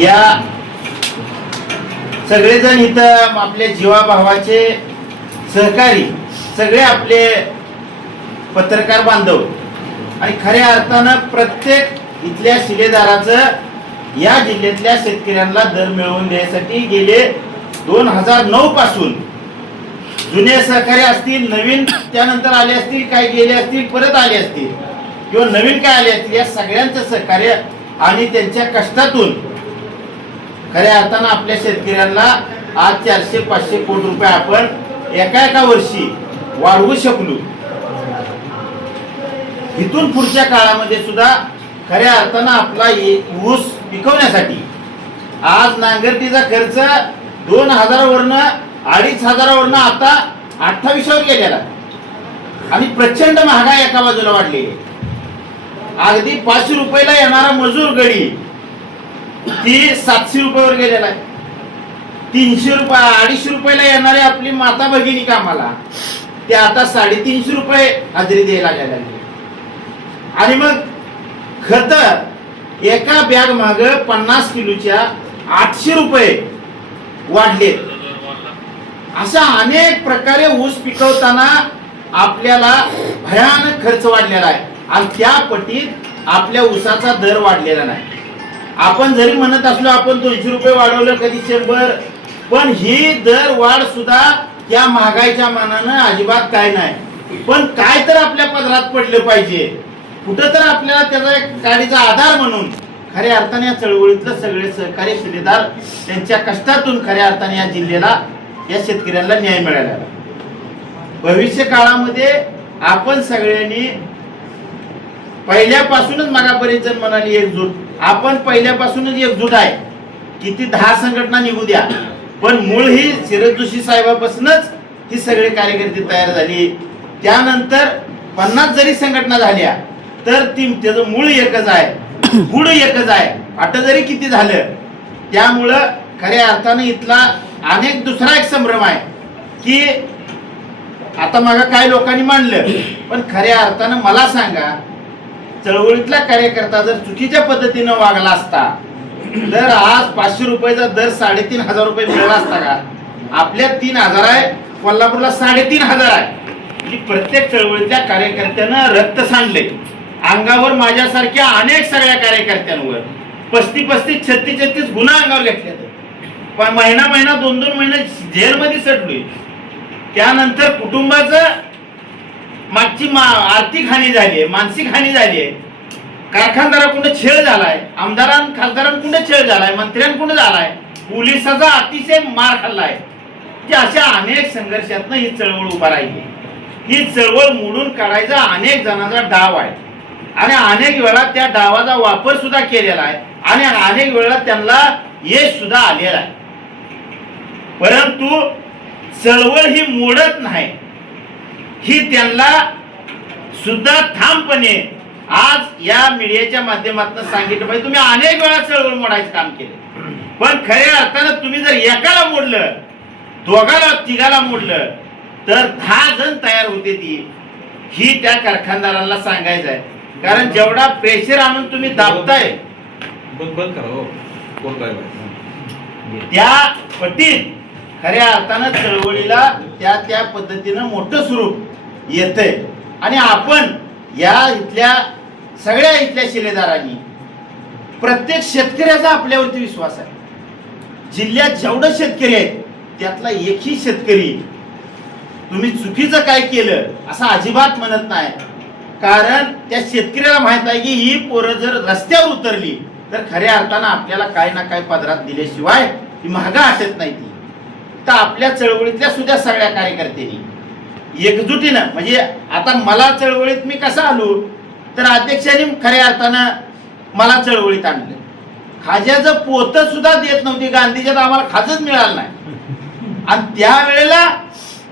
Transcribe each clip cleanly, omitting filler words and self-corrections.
या सगळेजण इथं आपले जीवाभावाचे सहकारी, सगळे आपले पत्रकार बांधव आणि खऱ्या अर्थानं प्रत्येक इथल्या शिलेदाराचं या जिल्ह्यातल्या शेतकऱ्यांना दर मिळवून देण्यासाठी गेले 2009 पासून जुने सहकारी असतील, नवीन त्यानंतर आले असतील, काही गेले असतील, परत आले असतील किंवा नवीन काय आले असतील, या सगळ्यांचं सहकार्य आणि त्यांच्या कष्टातून खऱ्या अर्थानं आपल्या शेतकऱ्यांना आज 400-500 कोटी रुपये आपण एका वर्षी वाढवू शकलो. इथून पुढच्या काळामध्ये सुद्धा खऱ्या अर्थानं आपला ऊस पिकवण्यासाठी आज नांगरटीचा खर्च 2000 वरनं 2500 वरनं आता 2800 गेलेला आणि प्रचंड महागाई एका बाजूला वाढली. अगदी 500 रुपयाला येणारा मजूर गडी ती 700 रुपयावर गेलेला आहे. 300 रुपये 250 रुपयाला येणारी आपली माता भगिनी कामाला ते आता 350 रुपये हजेरी द्यायला लागले. आणि मग खत एका बॅग माग 50 किलोच्या 800 रुपये वाढले. अशा अनेक प्रकारे ऊस पिकवताना आपल्याला भयानक खर्च वाढलेला आहे आणि त्या पटीत आपल्या ऊसाचा दर वाढलेला नाही. आपण जरी म्हणत असलो आपण 200 रुपये वाढवलं, कधी 100, पण ही दर वाढ सुद्धा त्या महागाईच्या मानानं अजिबात काय नाही. पण काय तर आपल्या पदरात पडलं पाहिजे, कुठं तर आपल्याला त्याचा एक गाडीचा आधार म्हणून खऱ्या अर्थाने या चळवळीतलं सगळे सहकारी शिलेदार त्यांच्या कष्टातून खऱ्या अर्थाने या जिल्ह्याला, या शेतकऱ्यांना न्याय मिळाला. भविष्य काळामध्ये आपण सगळ्यांनी पहिल्यापासूनच मागापर्यंत जण म्हणाली एकजूट, आपण पहिल्यापासूनच एकजूट आहे. किती 10 संघटना निघू द्या, पण मूळ ही शरद जोशी साहेबापासूनच ही सगळे कार्यकर्ते तयार झाली. त्यानंतर 50 जरी संघटना झाल्या तर त्याचं मूळ एकच आहे, गुढ एकच आहे. आता जरी किती झालं, त्यामुळं खऱ्या अर्थाने इथला अनेक दुसरा एक संभ्रम आहे की आता मागा काही लोकांनी मांडलं, पण खऱ्या अर्थानं मला सांगा, चळवळीतला कार्यकर्ता जर चुकीच्या पद्धतीनं वागला असता तर आज 500 रुपयाचा दर 3500 रुपये मिळाला असता का? आपल्या 3000 आहे, कोल्हापूरला 3500 आहे. प्रत्येक चळवळीतल्या कार्यकर्त्यानं रक्त सांडले अंगावर. माझ्यासारख्या अनेक सगळ्या कार्यकर्त्यांवर 35-35, 36-36 गुन्हा अंगावर घेतले. पण महिना 2-2 महिने जेलमध्ये सटलोय. त्यानंतर कुटुंबाचं मागची आर्थिक हानी झाली, मानसिक हानी झाली. कारखानदाराकडून छेड झालाय, खासदारांकडून छेड झालाय, मंत्र्यांकडून झालाय, पोलिसाचा अतिशय मार खाल्लाय. की अशा अनेक संघर्षातनं ही चळवळ उभा राहिली. ही चळवळ मोडून काढायचा अनेक जणांचा डाव आहे आणि अनेक वेळा त्या डावाचा वापर सुद्धा केलेला आहे आणि अनेक वेळा त्यांना यश सुद्धा आलेला आहे. परंतु चळवळ ही मोडत नाही, ही त्यांना सुद्धा ठामपणे आज या मीडियाच्या माध्यमातून सांगितलं पाहिजे. तुम्ही अनेक वेळा चळवळ मोडायचं काम केलं, पण खऱ्या अर्थानं तुम्ही जर एकाला मोडलं, दोघाला तिघाला मोडलं तर 10 जण तयार होते. ही त्या कारखानदारांना सांगायचं आहे. कारण जेवढा प्रेशर आणून तुम्ही दाबताय त्या पटीत खऱ्या अर्थानं चळवळीला त्या पद्धतीनं मोठं स्वरूप येतंय. आणि आपण या सगळ्या इथल्या शिलेदारांनी प्रत्येक शेतकऱ्याचा आपल्यावरती विश्वास आहे. जिल्ह्यात जेवढे शेतकरी आहेत त्यातला एकही शेतकरी तुम्ही चुकीचं काय केलं असं अजिबात म्हणत नाही. कारण त्या शेतकऱ्याला माहित आहे की ही पोरं जर रस्त्यावर उतरली तर खऱ्या अर्थानं आपल्याला काय ना काय पदरात दिल्याशिवाय ती महागा हटत नाही. ती तर आपल्या चळवळीतल्या सुद्धा सगळ्या कार्यकर्त्यांनी एकजुटीनं, म्हणजे आता मला चळवळीत मी कसा आलो तर अध्यक्षांनी खऱ्या अर्थानं मला चळवळीत आणलं. खाज्याचं पोत सुद्धा देत नव्हती गांधीच्यात, आम्हाला खाजच मिळालं नाही. आणि त्यावेळेला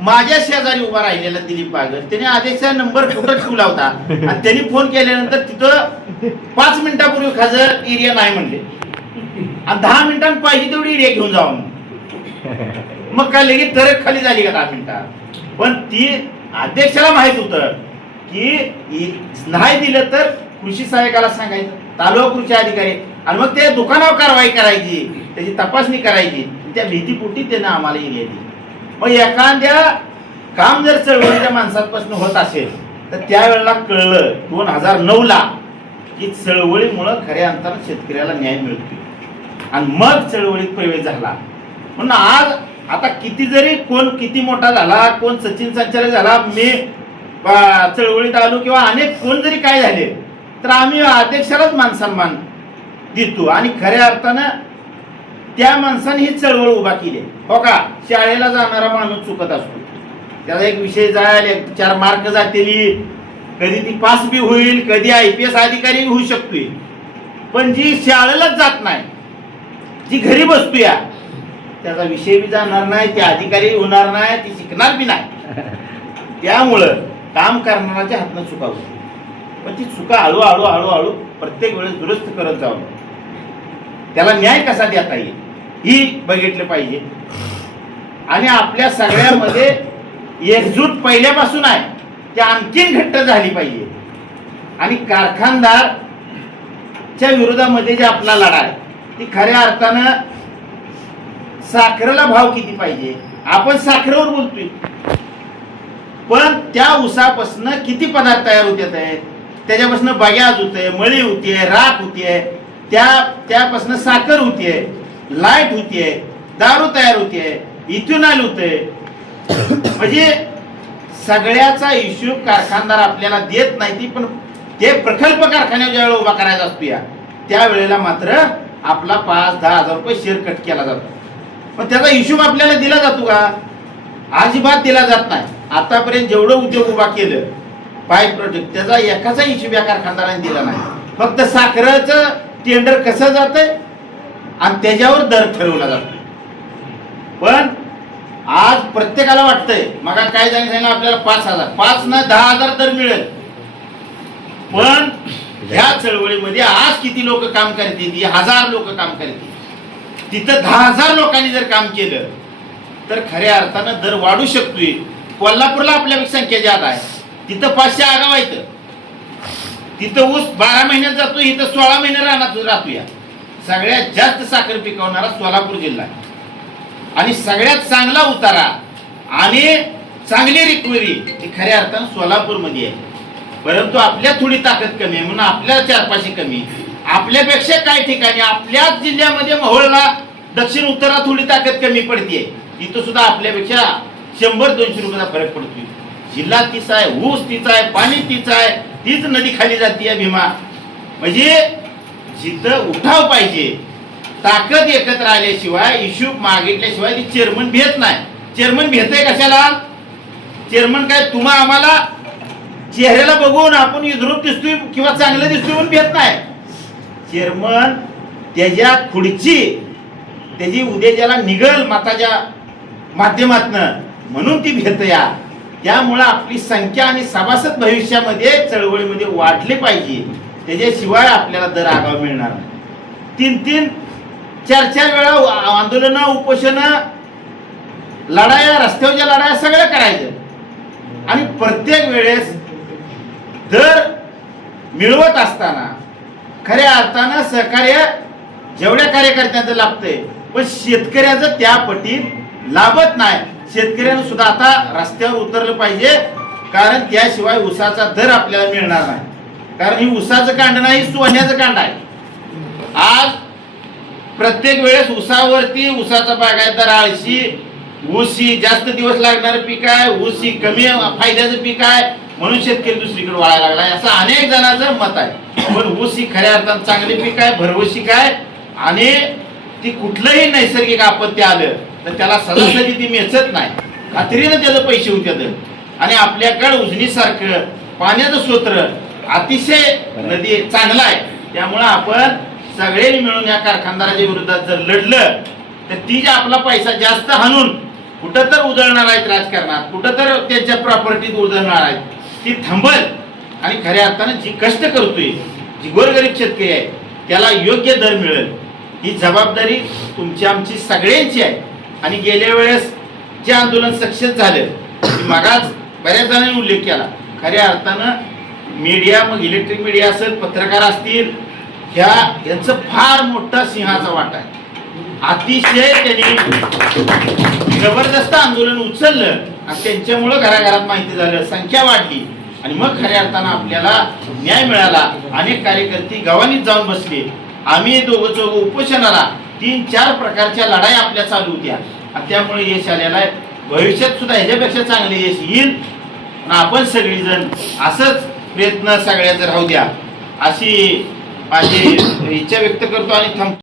माझ्या शेजारी उभा राहिलेला दिलीप बागर, त्याने अध्यक्षा नंबर कुठं ठेवला होता आणि त्यांनी फोन केल्यानंतर तिथं 5 मिनिटापूर्वी खाजर एरिया नाही म्हणले आणि 10 मिनिटांनी पाहिजे तेवढी एरिया घेऊन जावं. मग काय लगेच तरक खाली झाली का 10 मिनिटात? पण ती अध्यक्षाला माहित होतं की नाही दिलं तर कृषी सहाय्यकाला सांगायचं, तालुका कृषी अधिकारी, आणि मग ते दुकानावर कारवाई करायची, त्याची तपासणी करायची. त्या भीतीपोटी त्यानं आम्हाला ही घ्यायची. मग एखाद्या काम जर चळवळीच्या माणसापासून होत असेल तर त्यावेळेला कळलं 2009ला की चळवळीमुळं खऱ्या अर्थानं शेतकऱ्याला न्याय मिळतो, आणि मग चळवळीत प्रवेश झाला. म्हणून आज आता किती जरी कोण किती मोठा झाला, कोण सचिन संचालक झाला, मी चळवळीत आलो किंवा अनेक कोण जरी काय झाले, तर आम्ही अध्यक्षालाच मान सन्मान देतो. आणि खऱ्या अर्थानं त्या माणसाने ही चळवळ उभा केली. हो का, शाळेला जाणारा माणूस चुकत असतो, त्याला एक विषय जाईल, 4 मार्क जातील, कधी ती पास बी होईल, कधी IPS अधिकारी होऊ शकतोय. पण जी शाळेलाच जात नाही, जी घरी बसतो या, त्याचा विषय बी जाणार नाही, ते अधिकारी होणार नाही, ती शिकणार बी नाही. त्यामुळं काम करणाऱ्याच्या हातनं चुका होती, पण ती चुका हळूहळू हळूहळू प्रत्येक वेळेस दुरुस्त करत जावं, त्याला न्याय कसा देता येईल ही बघितलं पाहिजे. आणि आपल्या सगळ्यामध्ये एकजूट पहिल्यापासून आहे, ती आणखीन घट्ट झाली पाहिजे. आणि कारखानदारच्या विरोधामध्ये जे आपला लढा आहे, ती खऱ्या अर्थानं साखरेला भाव किती पाहिजे, आपण साखरेवर बोलतोय, पण त्या ऊसापासून किती पदार्थ तयार होत आहेत, त्याच्यापासून बग्याज होते, मळी होतीये, राख होतीये, त्यापासून साखर होतीये, लाईट होतीये, दारू तयार होतीये, इथेनॉल होते. म्हणजे सगळ्याचा हिशोब कारखानदार आपल्याला देत नाही, ती पण ते प्रकल्प कारखान्यावर ज्यावेळेला उभा करायचा असतो या त्यावेळेला मात्र आपला 5-10 हजार रुपये शेअर कट केला जातो. पण त्याचा हिशोब आपल्याला दिला जातो का? अजिबात दिला जात नाही. आतापर्यंत जेवढं उद्योग उभा केलं पाईप प्रोजेक्ट, त्याचा एकाचा हिशोब या कारखानदाराने दिला नाही. फक्त साखरेचं टेंडर कसं जातंय आणि त्याच्यावर दर ठरवला जातो. पण आज प्रत्येकाला वाटतंय मग काय सांगितलं आपल्याला 5,000, 5 ना 10,000 दर मिळेल. पण ह्या चळवळीमध्ये आज किती लोक काम करतील? 1000 लोक काम करतील. तिथं 10,000 लोकांनी जर काम केलं तर खऱ्या अर्थानं दर वाढू शकतोय. कोल्हापूरला आपल्यापेक्षा संख्या जास्त आहे, तिथं 500 आगाव आहेत, तिथं ऊस 12 महिन्यात जातो, इथं 16 महिने रानात राहतो. या सगळ्यात जास्त साखर पिकवणारा सोलापूर जिल्हा आहे, आणि सगळ्यात चांगला उतारा आणि चांगली रिकव्हरी ही खऱ्या अर्थानं सोलापूरमध्ये आहे. परंतु आपल्या थोडी ताकद कमी आहे म्हणून आपल्या 4-5 कमी, आपल्यापेक्षा काही ठिकाणी आपल्याच जिल्ह्यामध्ये मोहोळला दक्षिण उत्तरात थोडी ताकद कमी पडते. इथं सुद्धा आपल्यापेक्षा 100-200 रुपयाचा फरक पडतोय. जिल्हा तीच आहे, ऊस तीच आहे, पाणी तीच आहे, तीच नदी खाली जाते भीमा. म्हणजे जिथं उठाव पाहिजे, ताकद एकत्र आल्याशिवाय, हिशोब मागितल्याशिवाय ती चेअरमन भेट नाही. चेअरमन भेटय कशाला? चेअरमन काय तुम्हा आम्हाला चेहऱ्याला बघून आपण विद्रूप दिसतोय किंवा चांगलं दिसतोय म्हणून भेट नाही. चेअरमन त्याच्या पुढची त्याची उद्या ज्याला निघल मताच्या माध्यमातनं म्हणून ती भेट या. त्यामुळं आपली संख्या आणि सभासद भविष्यामध्ये चळवळीमध्ये वाढले पाहिजे, त्याच्याशिवाय आपल्याला दर आगाव मिळणार नाही. 3-3, 4-4 वेळा आंदोलन, उपोषण, लढाया, रस्त्यावरच्या लढाया सगळं करायचं, आणि प्रत्येक वेळेस दर मिळवत असताना खऱ्या अर्थानं सहकार्य जेवढ्या कार्यकर्त्यांचं लाभतंय, पण शेतकऱ्याचं त्या पटीत लाभत नाही. शेतकऱ्यानं सुद्धा आता रस्त्यावर उतरलं पाहिजे, कारण त्याशिवाय ऊसाचा दर आपल्याला मिळणार नाही. कारण ही ऊसाचं कांड नाही, सोन्याचं कांड आहे. आज प्रत्येक वेळेस ऊसावरती ऊसाचा बागायतदार आळशी, ऊस ही जास्त दिवस लागणारं पीक आहे, ऊस ही कमी फायद्याचं पीक आहे म्हणून शेतकरी दुसरीकडे वळायला लागलाय असं अनेक जणांचं मत आहे. पण ऊस ही खऱ्या अर्थानं चांगली पीक आहे, भरवशीक आहे, आणि ती कुठलंही नैसर्गिक आपत्ती आलं तर त्याला सदासदी ती मेचत नाही, खात्रीनं त्याचे पैसे होते. आणि आपल्याकडे उजनीसारखं पाण्याचं स्तोत्र अतिशय नदी चांगला आहे. त्यामुळं आपण सगळे मिळून या कारखानदाराच्या विरोधात जर लढलं तर ती जे आपला पैसा जास्त हाणून कुठं तर उधळणार आहेत राजकारणात, कुठं तर त्यांच्या प्रॉपर्टीत उधळणार आहेत, ती थांबल. आणि खऱ्या अर्थानं जी कष्ट करतोय, जी गोरगरीब शेतकरी आहे त्याला योग्य दर मिळेल, ही जबाबदारी तुमची आमची सगळ्यांची आहे. आणि गेल्या वेळेस जे आंदोलन सक्सेस झालं, मागास बऱ्याच जणांनी उल्लेख केला, खऱ्या अर्थानं मीडिया, मग इलेक्ट्रिक मीडिया असेल, पत्रकार असतील, यांचं फार मोठा सिंहाचा वाटा आहे. अतिशय त्यांनी जबरदस्त आंदोलन उचललं आणि त्यांच्यामुळं घराघरात माहिती झालं, संख्या वाढली आणि मग खऱ्या अर्थानं आपल्याला न्याय मिळाला. अनेक कार्यकर्ते गव्हाणीत जाऊन बसले. आम्ही दोघं चौघं उपोषणाला 3-4 प्रकारच्या लढाई आपल्या चालू होत्या आणि त्यामुळे यश आलेलं आहे. भविष्यात सुद्धा ह्याच्यापेक्षा चांगले यश येईल. आपण सगळीजण असंच प्रयत्न सगळ्याच राहू द्या अशी माझी इच्छा व्यक्त करतो आणि थांबतो.